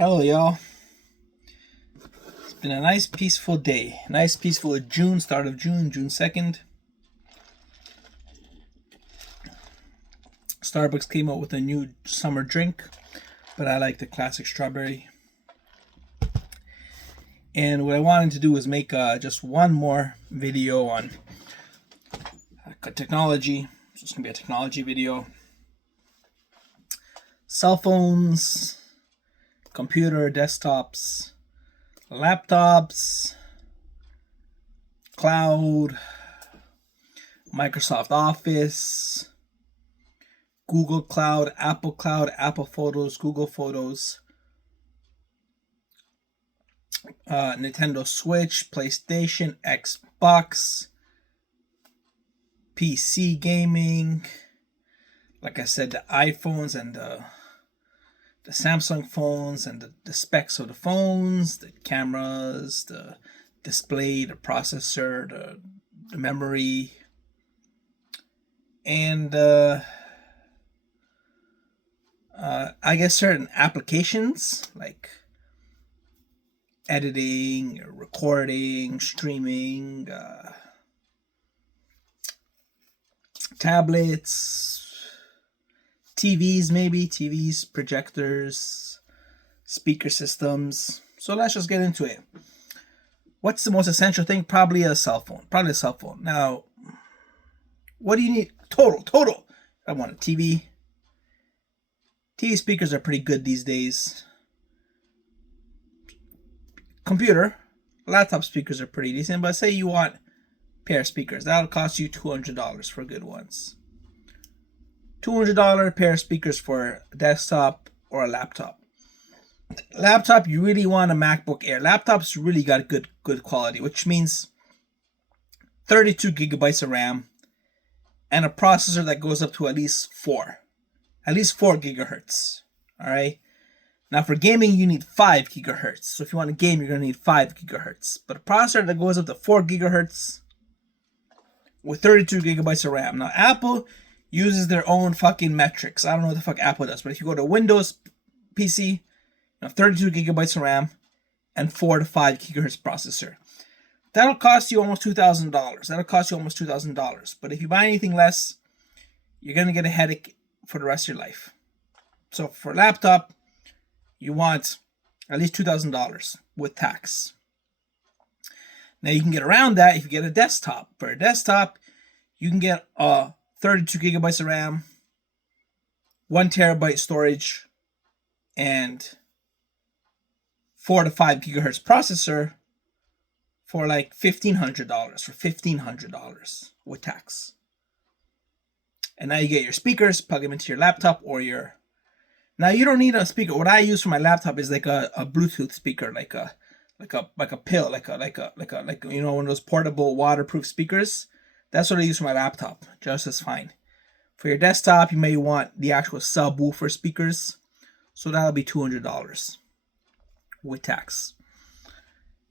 Hello, y'all. It's been a nice, peaceful day. Nice, peaceful June, start of June, June 2nd. Starbucks came out with a new summer drink, but I like the classic strawberry. And what I wanted to do was make just one more video on technology. So it's going to be a technology video. Cell phones, computer, desktops, laptops, cloud, Microsoft Office, Google Cloud, Apple Photos, Google Photos, Nintendo Switch, PlayStation, Xbox, PC gaming. Like I said, the iPhones and the Samsung phones and the specs of the phones, the cameras, the display, the processor, the memory, and I guess certain applications like editing, recording, streaming, tablets, TVs, projectors, speaker systems. So let's just get into it. What's the most essential thing? Probably a cell phone. Now, what do you need? Total. I want a TV. TV speakers are pretty good these days. Computer, laptop speakers are pretty decent, but say you want a pair of speakers. That'll cost you $200 for good ones. $200 pair of speakers for a desktop or a laptop. Laptop, you really want a MacBook Air. Laptops really got good quality, which means 32 gigabytes of RAM and a processor that goes up to at least 4 gigahertz. All right. Now for gaming, you need 5 gigahertz. So if you want to game, you're going to need 5 gigahertz. But a processor that goes up to 4 gigahertz with 32 gigabytes of RAM. Now Apple uses their own fucking metrics. I don't know what the fuck Apple does, but if you go to Windows PC, 32 gigabytes of RAM and 4 to 5 gigahertz processor. That'll cost you almost $2,000. But if you buy anything less, you're going to get a headache for the rest of your life. So for a laptop, you want at least $2,000 with tax. Now you can get around that if you get a desktop. For a desktop, you can get 32 gigabytes of RAM, 1 terabyte storage, and 4 to 5 gigahertz processor for like $1,500 with tax. And now you get your speakers, plug them into your laptop or your. Now you don't need a speaker. What I use for my laptop is like a Bluetooth speaker, like a pill, like one of those portable waterproof speakers. That's what I use for my laptop. Just as fine. For your desktop, you may want the actual subwoofer speakers. So that'll be $200 with tax.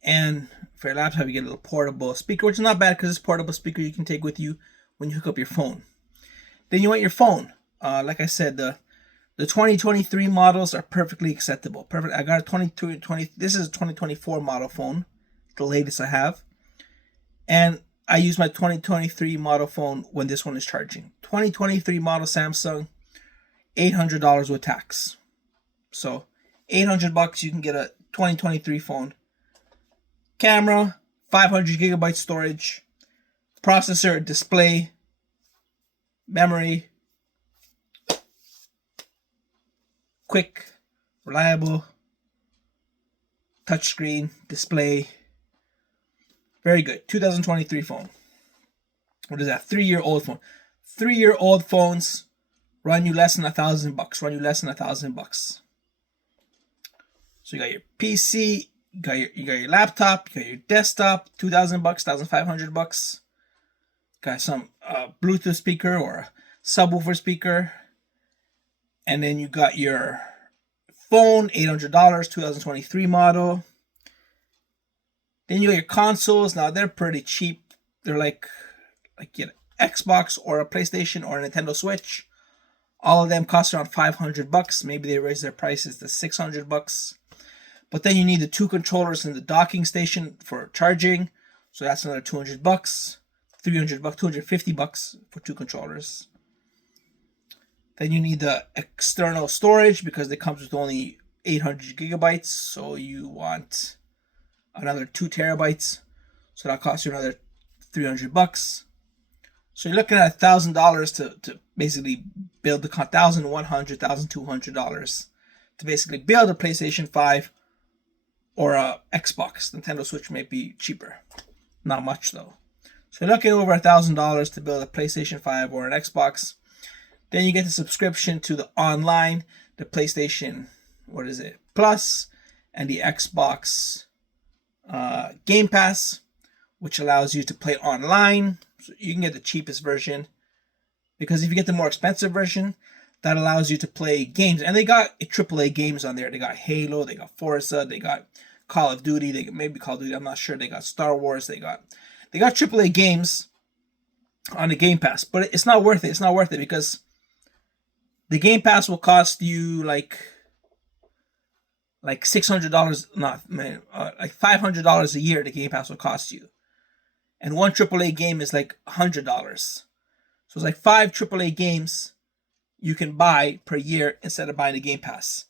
And for your laptop, you get a little portable speaker, which is not bad because it's a portable speaker you can take with you when you hook up your phone. Then you want your phone. Like I said, the 2023 models are perfectly acceptable. Perfect. I got a 2020. This is a 2024 model phone, the latest I have. And I use my 2023 model phone when this one is charging. 2023 model Samsung, $800 with tax. So $800 you can get a 2023 phone. Camera, 500 gigabyte storage, processor, display, memory, quick, reliable, touchscreen, display. Very good. 2023 phone. What is that? 3-year-old phone. 3-year-old phones run you less than $1,000. So you got your PC, you got your laptop, you got your desktop, $2,000, $1,500. Got some Bluetooth speaker or a subwoofer speaker. And then you got your phone, $800, 2023 model. Then you got your consoles. Now they're pretty cheap. They're like you get an Xbox or a PlayStation or a Nintendo Switch. All of them cost around $500. Maybe they raise their prices to $600. But then you need the 2 controllers and the docking station for charging. So that's another $200, $300, $250 for 2 controllers. Then you need the external storage because it comes with only 800 gigabytes. So you want another 2 terabytes. So that costs you another $300. So you're looking at $1,000 to basically build the $1,100, $1,200 to basically build a PlayStation 5 or a Xbox. Nintendo Switch may be cheaper. Not much though. So you're looking over $1,000 to build a PlayStation 5 or an Xbox. Then you get the subscription to the online, the PlayStation, Plus, and the Xbox Game Pass, which allows you to play online. So you can get the cheapest version, because if you get the more expensive version, that allows you to play games. And they got AAA games on there. They got Halo, they got Forza, they got Call of Duty, they maybe Call of Duty, I'm not sure. They got Star Wars, they got AAA games on the Game Pass. But it's not worth it. It's not worth it because the Game Pass will cost you like $600, like $500 a year. The Game Pass will cost you, and one AAA game is like $100. So it's like 5 AAA games you can buy per year instead of buying the Game Pass.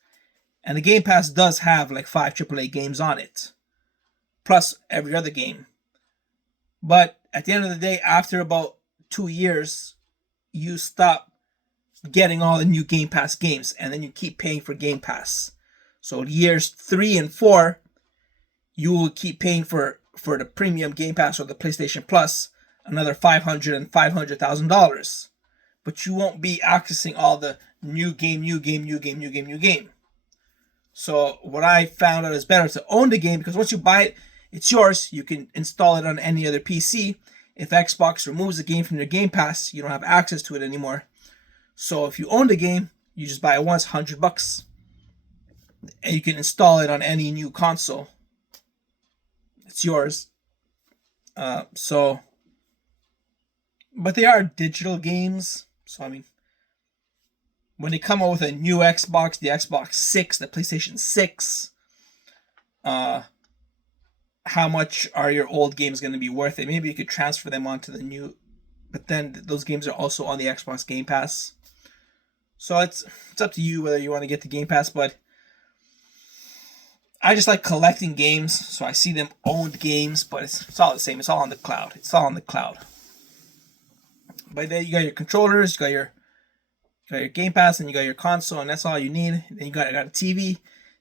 And the Game Pass does have like 5 AAA games on it, plus every other game. But at the end of the day, after about 2 years, you stop getting all the new Game Pass games, and then you keep paying for Game Pass. So years 3 and 4, you will keep paying for the premium Game Pass or the PlayStation Plus another $500 and $500,000. But you won't be accessing all the new game. So what I found out is better to own the game, because once you buy it, it's yours. You can install it on any other PC. If Xbox removes the game from your Game Pass, you don't have access to it anymore. So if you own the game, you just buy it once, $100, and you can install it on any new console. It's yours. But they are digital games. So I mean, when they come out with a new Xbox, the Xbox 6, the PlayStation 6, how much are your old games going to be worth it? Maybe you could transfer them onto the new, but then those games are also on the Xbox Game Pass. So it's up to you whether you want to get the Game Pass, but I just like collecting games, so I see them owned games, but it's all the same. It's all on the cloud. But then you got your controllers, you got your Game Pass, and you got your console, and that's all you need. Then you got a TV.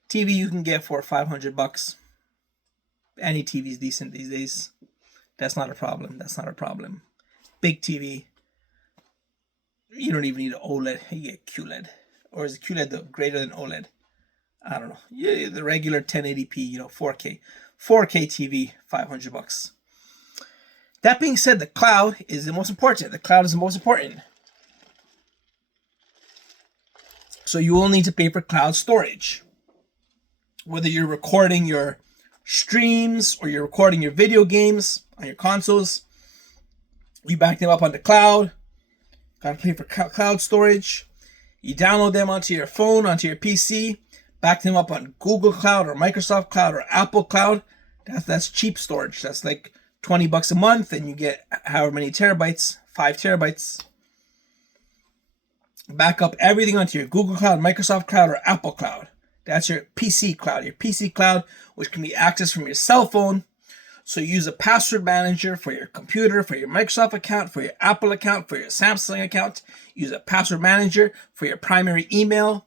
TV you can get for $500. Any TV is decent these days. That's not a problem. Big TV. You don't even need an OLED. You get QLED. Or is QLED greater than OLED? I don't know. Yeah, the regular 1080p, 4K. 4K TV, $500. That being said, the cloud is the most important. So you will need to pay for cloud storage. Whether you're recording your streams or you're recording your video games on your consoles, you back them up on the cloud. Got to pay for cloud storage. You download them onto your phone, onto your PC, back them up on Google Cloud or Microsoft Cloud or Apple Cloud. That's cheap storage. That's like $20 a month, and you get however many terabytes, 5 terabytes. Back up everything onto your Google Cloud, Microsoft Cloud, or Apple Cloud. That's your PC Cloud, which can be accessed from your cell phone. So you use a password manager for your computer, for your Microsoft account, for your Apple account, for your Samsung account. Use a password manager for your primary email,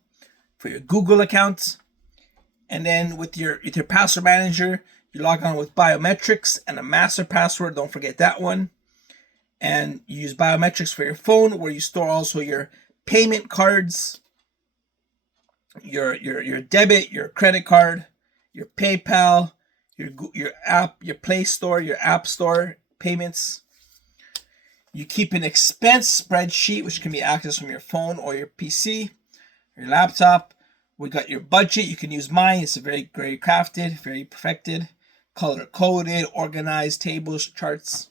for your Google account. And then with your password manager, you log on with biometrics and a master password. Don't forget that one. And you use biometrics for your phone, where you store also your payment cards, your debit, your credit card, your PayPal, your app, your Play Store, your App Store payments. You keep an expense spreadsheet, which can be accessed from your phone or your PC, your laptop. We got your budget. You can use mine. It's very crafted, very perfected, color coded, organized tables, charts.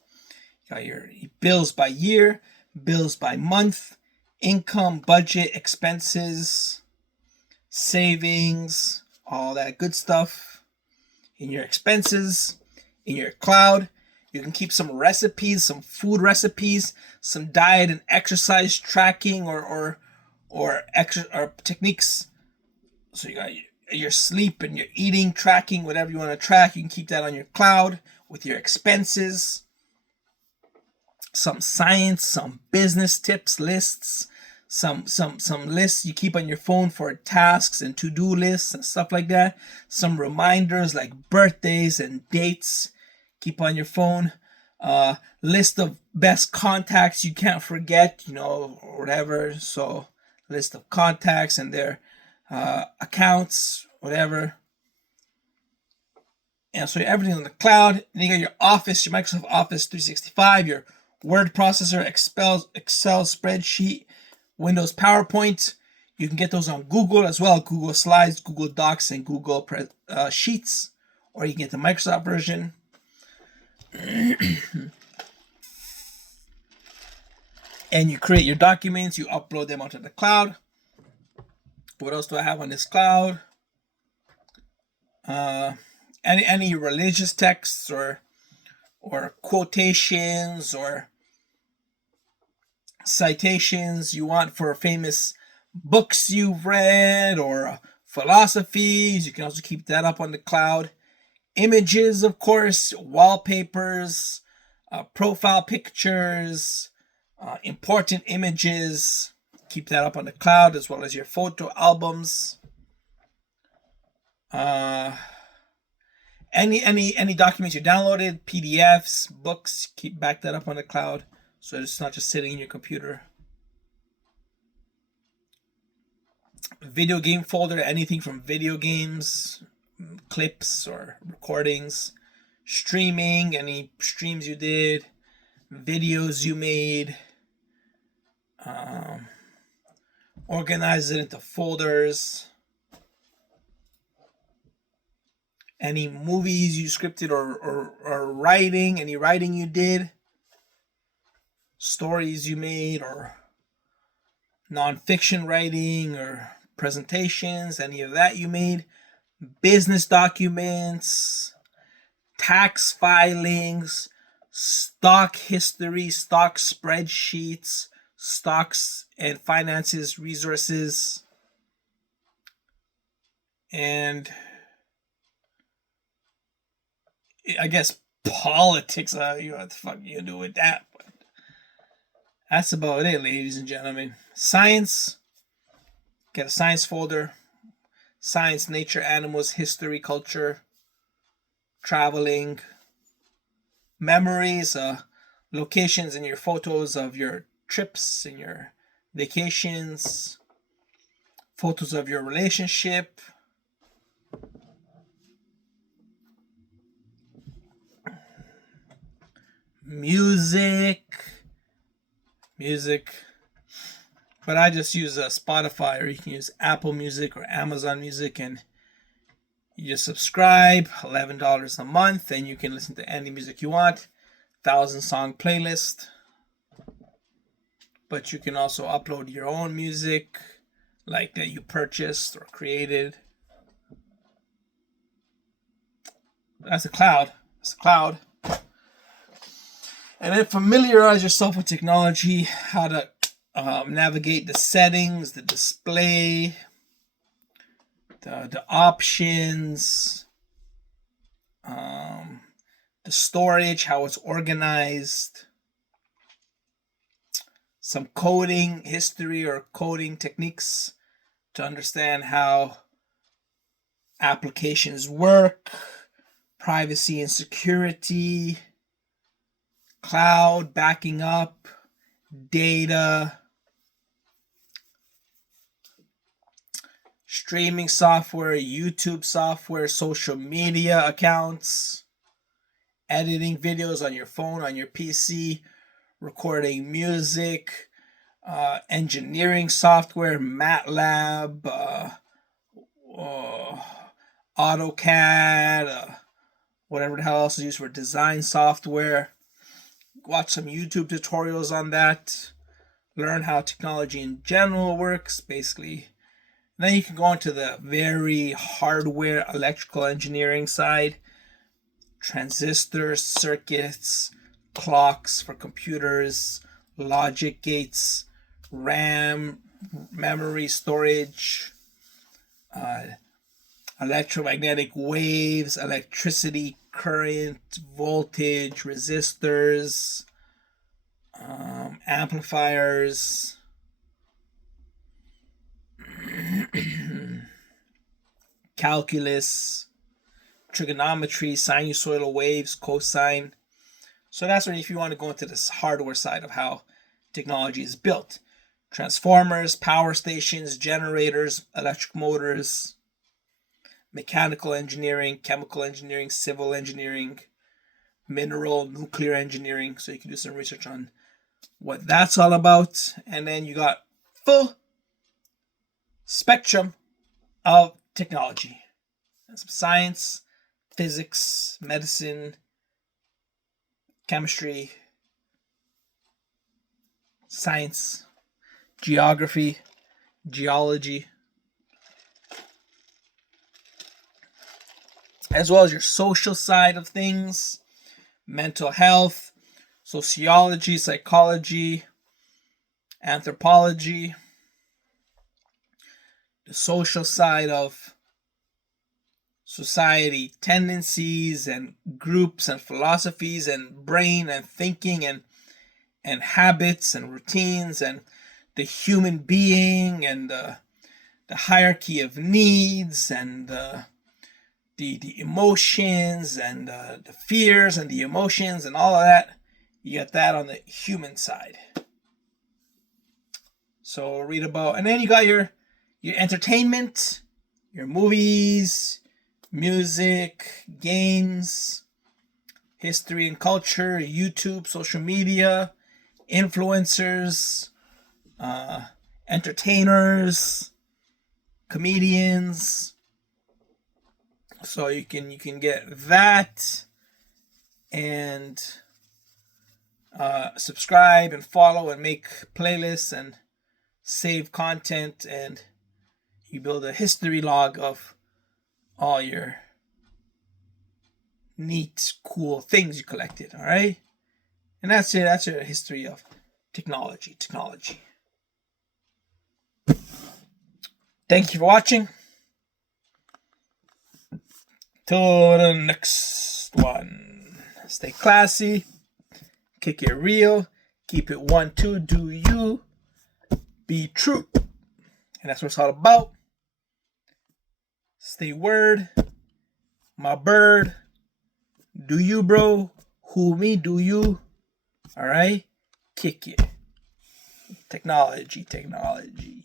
You got your bills by year, bills by month, income, budget, expenses, savings, all that good stuff. in your expenses, in your cloud. You can keep some recipes, some food recipes, some diet and exercise tracking or techniques. So you got your sleep and your eating tracking, whatever you want to track. You can keep that on your cloud with your expenses. Some science, some business tips lists, some lists you keep on your phone for tasks and to-do lists and stuff like that. Some reminders like birthdays and dates keep on your phone. List of best contacts you can't forget, or whatever. So list of contacts and their accounts, whatever. And so everything on the cloud. And you got your Office, your Microsoft Office 365, your word processor, Excel spreadsheet, Windows PowerPoint. You can get those on Google as well, Google Slides, Google Docs, and Google Sheets, or you can get the Microsoft version. And you create your documents, you upload them onto the cloud. What else do I have on this cloud? Any religious texts or quotations or citations you want for famous books you've read or philosophies. You can also keep that up on the cloud. Images, of course, wallpapers, profile pictures, important images. Keep that up on the cloud, as well as your photo albums. Any documents you downloaded, PDFs, books, back that up on the cloud, so it's not just sitting in your computer. Video game folder, anything from video games, clips or recordings, streaming, any streams you did, videos you made. Organize it into folders. Any movies you scripted or writing, any writing you did, stories you made, or nonfiction writing or presentations, any of that you made, business documents, tax filings, stock history, stock spreadsheets, stocks and finances resources, and I guess politics. What the fuck you do with that? But that's about it, ladies and gentlemen. Science. Get a science folder. Science, nature, animals, history, culture, traveling, memories, locations in your photos of your trips and your vacations, photos of your relationship, music, but I just use Spotify, or you can use Apple Music or Amazon Music, and you just subscribe, $11 a month, and you can listen to any music you want. 1,000-song playlist. But you can also upload your own music, like that you purchased or created. That's a cloud. And then familiarize yourself with technology, how to navigate the settings, the display, the options, the storage, how it's organized, some coding history or coding techniques to understand how applications work, privacy and security, cloud backing up, data, streaming software, YouTube software, social media accounts, editing videos on your phone, on your PC, recording music, engineering software, MATLAB, AutoCAD, whatever the hell else is used for design software. Watch some YouTube tutorials on that. Learn how technology in general works, basically. And then you can go into the very hardware, electrical engineering side. transistors, circuits, clocks for computers, logic gates, RAM, memory storage, electromagnetic waves, electricity, current, voltage, resistors, amplifiers, calculus, trigonometry, sinusoidal waves, cosine. So that's when, if you want to go into this hardware side of how technology is built. Transformers, power stations, generators, electric motors, mechanical engineering, chemical engineering, civil engineering, mineral, nuclear engineering. So you can do some research on what that's all about. And then you got full spectrum of technology. Some science, physics, medicine, chemistry, science, geography, geology, as well as your social side of things, mental health, sociology, psychology, anthropology, the social side of society, tendencies and groups and philosophies and brain and thinking and habits and routines and the human being and the hierarchy of needs and the emotions and the fears and the emotions and all of that. You got that on the human side. So read about, and then you got your entertainment, your movies, music, games, history and culture, YouTube, social media, influencers, entertainers, comedians. So you can get that and subscribe and follow and make playlists and save content, and you build a history log of all your neat, cool things you collected. All right, and that's it. That's your history of technology. Thank you for watching. Till the next one. Stay classy. Kick it real. Keep it 1, 2. Do you. Be true. And that's what it's all about. Stay word. My bird. Do you, bro? Who, me? Do you? Alright? Kick it. Technology.